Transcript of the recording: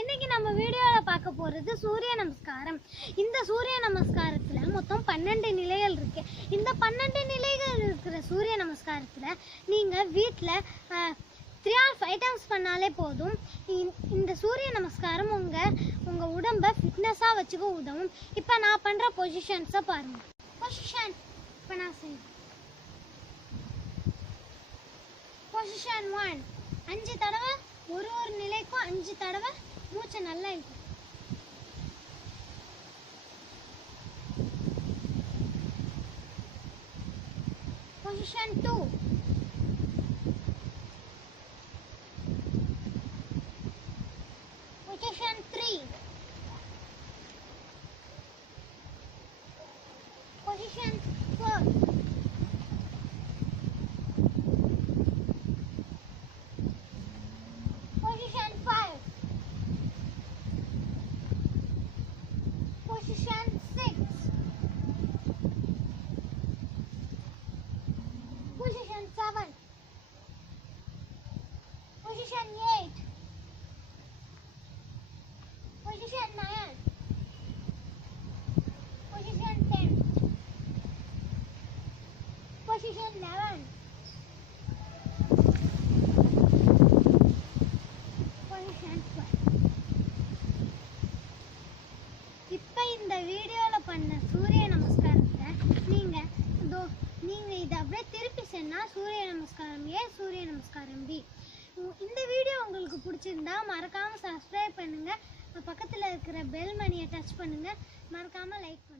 இன்னைக்கு நம்ம வீடியோல பார்க்க போறது சூரிய நமஸ்காரம். இந்த சூரிய நமஸ்காரத்துல மொத்தம் 12 நிலைகள் இருக்கு. இந்த 12 நிலைகள் இருக்கிற சூரிய நமஸ்காரத்துல நீங்க வீட்ல 3 or 5 times பண்ணாலே போதும். இந்த சூரிய நமஸ்காரம் உங்க உடம்ப ஃபிட்னஸா வச்சுக்க உதவும். இப்போ நான் பண்ற பொசிஷன்ஸை பாருங்க. பொசிஷன் இப்போ நான் செய்றேன். பொசிஷன் 1 5 தடவை ஒரு நிலைக்கும் 5 தடவை மூச்சை நல்லா இழுக்கும். Position 2 position 3 position 4 position 5 Position 6 Position 7 Position 8 Position 9 Position 10 Position 11 Position 12 இப்போ இந்த வீடியோவில் பண்ண சூரிய நமஸ்காரத்தை நீங்கள் இதை அப்படியே திருப்பி சொன்னால் சூரிய நமஸ்காரம் ஏ, சூரிய நமஸ்காரம் பி. இந்த வீடியோ உங்களுக்கு பிடிச்சிருந்தா மறக்காமல் சப்ஸ்கிரைப் பண்ணுங்கள், பக்கத்தில் இருக்கிற பெல் மணியை டச் பண்ணுங்கள், மறக்காமல் லைக் பண்ணுங்கள்.